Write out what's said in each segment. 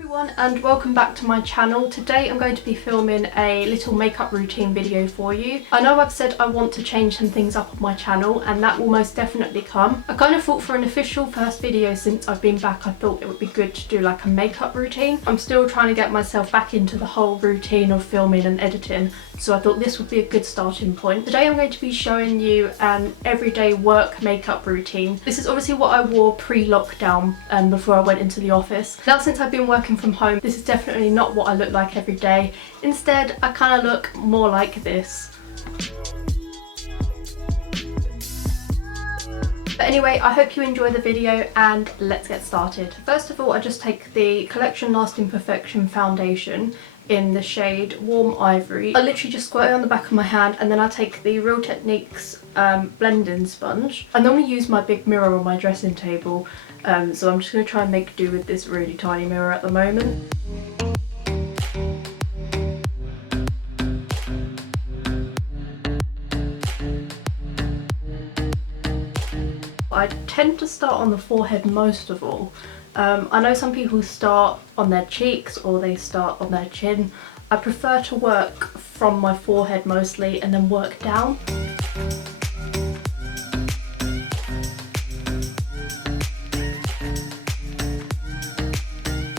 Everyone, and welcome back to my channel. Today I'm going to be filming a little makeup routine video for you. I know I've said I want to change some things up on my channel, and that will most definitely come. I kind of thought for an official first video since I've been back, I thought it would be good to do like a makeup routine. I'm still trying to get myself back into the whole routine of filming and editing, so I thought this would be a good starting point. Today I'm going to be showing you an everyday work makeup routine. This is obviously what I wore pre-lockdown before I went into the office. Now since I've been working from home, this is definitely not what I look like every day. Instead, I kind of look more like this. But anyway, I hope you enjoy the video and let's get started. First of all, I just take the Collection Lasting Perfection foundation in the shade Warm Ivory. I literally just squirt it on the back of my hand, and then I take the Real Techniques blending sponge. I normally use my big mirror on my dressing table, so I'm just going to try and make do with this really tiny mirror at the moment. I tend to start on the forehead most of all. I know some people start on their cheeks or they start on their chin. I prefer to work from my forehead mostly and then work down.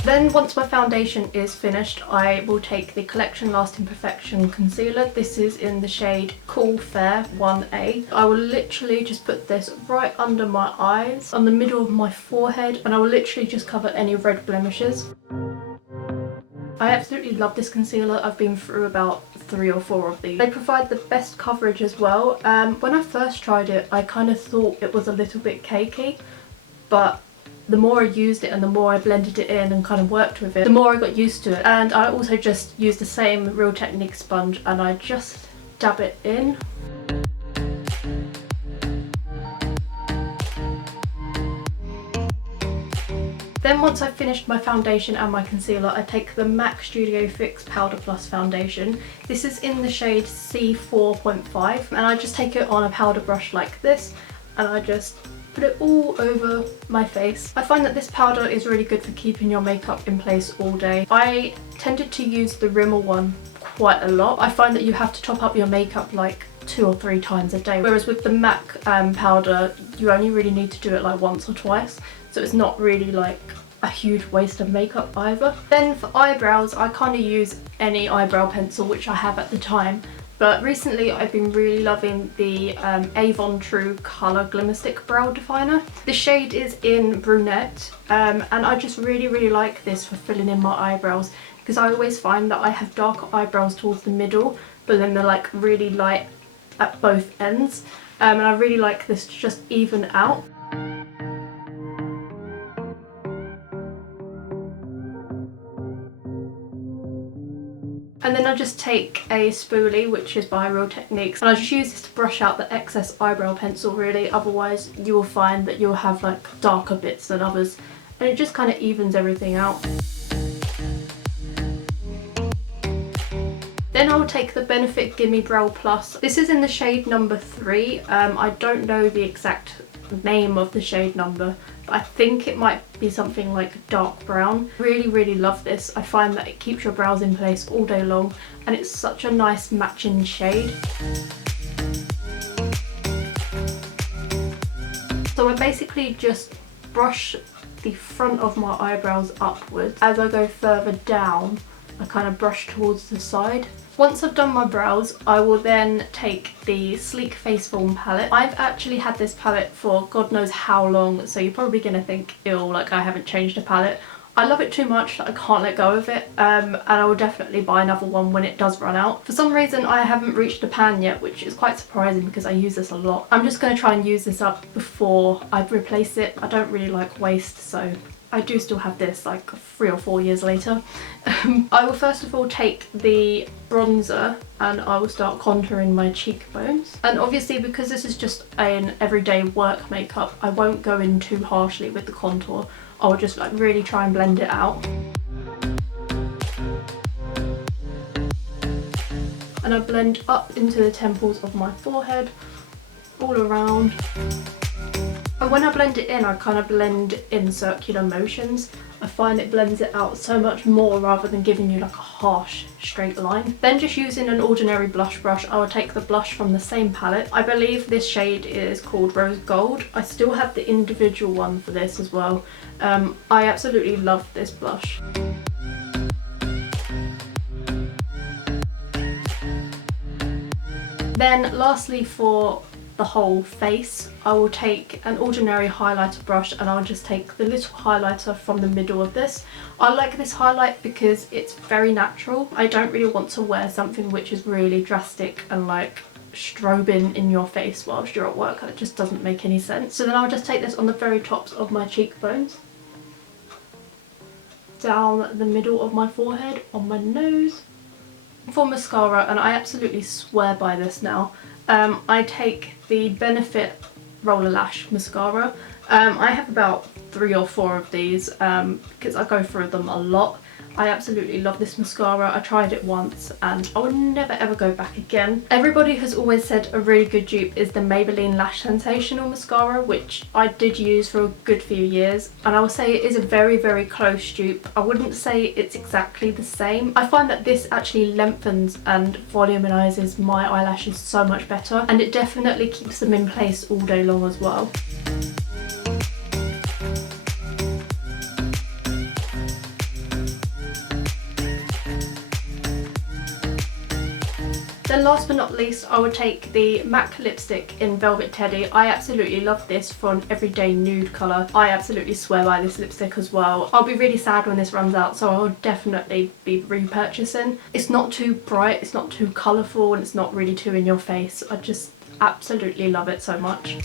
Then once my foundation is finished, I will take the Collection Lasting Perfection concealer. This is in the shade Cool Fair 1A. I will literally just put this right under my eyes, on the middle of my forehead, and I will literally just cover any red blemishes. I absolutely love this concealer. I've been through about 3 or 4 of these. They provide the best coverage as well. When I first tried it, I kind of thought it was a little bit cakey, but the more I used it and the more I blended it in and kind of worked with it, the more I got used to it. And I also just use the same Real Techniques sponge and I just dab it in. Then once I've finished my foundation and my concealer, I take the MAC Studio Fix Powder Plus foundation. This is in the shade C4.5, and I just take it on a powder brush like this and I just put it all over my face. I find that this powder is really good for keeping your makeup in place all day. I tended to use the Rimmel one quite a lot. I find that you have to top up your makeup like 2 or 3 times a day, whereas with the MAC powder you only really need to do it like once or twice, so it's not really like a huge waste of makeup either. Then for eyebrows, I kind of use any eyebrow pencil which I have at the time. But recently I've been really loving the Avon True Colour Glimmer Stick Brow Definer. The shade is in Brunette, and I just really like this for filling in my eyebrows, because I always find that I have darker eyebrows towards the middle, but then they're like really light at both ends, and I really like this to just even out. And then I just take a spoolie, which is by Real Techniques, and I just use this to brush out the excess eyebrow pencil really, otherwise you will find that you'll have like darker bits than others, and it just kind of evens everything out. Then I will take the Benefit Gimme Brow Plus. This is in the shade number 3. I don't know the exact name of the shade number, but I think it might be something like dark brown. Really love this. I find that it keeps your brows in place all day long, and it's such a nice matching shade. So I basically just brush the front of my eyebrows upwards. As I go further down, I kind of brush towards the side. Once I've done my brows, I will then take the Sleek Face Form palette. I've actually had this palette for God knows how long, so you're probably going to think, ew, like I haven't changed a palette. I love it too much that I can't let go of it, and I will definitely buy another one when it does run out. For some reason I haven't reached a pan yet, which is quite surprising because I use this a lot. I'm just going to try and use this up before I replace it. I don't really like waste, so I do still have this like 3 or 4 years later. I will first of all take the bronzer and I will start contouring my cheekbones. And obviously because this is just an everyday work makeup, I won't go in too harshly with the contour. I will just like really try and blend it out. And I blend up into the temples of my forehead, all around. And when I blend it in, I kind of blend in circular motions. I find it blends it out so much more rather than giving you like a harsh straight line. Then just using an ordinary blush brush, I will take the blush from the same palette. I believe this shade is called Rose Gold. I still have the individual one for this as well. I absolutely love this blush. Then lastly, for the whole face, I will take an ordinary highlighter brush and I'll just take the little highlighter from the middle of this. I like this highlight because it's very natural. I don't really want to wear something which is really drastic and like strobing in your face whilst you're at work. It just doesn't make any sense. So then I'll just take this on the very tops of my cheekbones, down the middle of my forehead, on my nose. For mascara, and I absolutely swear by this now, I take the Benefit Roller Lash mascara. I have about 3 or 4 of these because I go through them a lot. I absolutely love this mascara. I tried it once and I would never ever go back again. Everybody has always said a really good dupe is the Maybelline Lash Sensational mascara, which I did use for a good few years, and I will say it is a very, very close dupe. I wouldn't say it's exactly the same. I find that this actually lengthens and volumizes my eyelashes so much better, and it definitely keeps them in place all day long as well. Then last but not least, I would take the MAC lipstick in Velvet Teddy. I absolutely love this for an everyday nude colour. I absolutely swear by this lipstick as well. I'll be really sad when this runs out, so I'll definitely be repurchasing. It's not too bright, it's not too colourful, and it's not really too in your face. I just absolutely love it so much.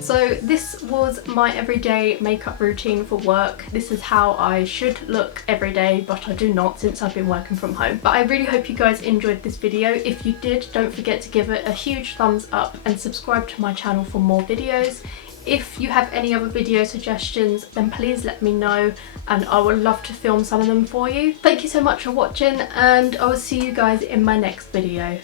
So this was my everyday makeup routine for work. This is how I should look every day, but I do not since I've been working from home. But I really hope you guys enjoyed this video. If you did, don't forget to give it a huge thumbs up and subscribe to my channel for more videos. If you have any other video suggestions, then please let me know and I would love to film some of them for you. Thank you so much for watching, and I will see you guys in my next video.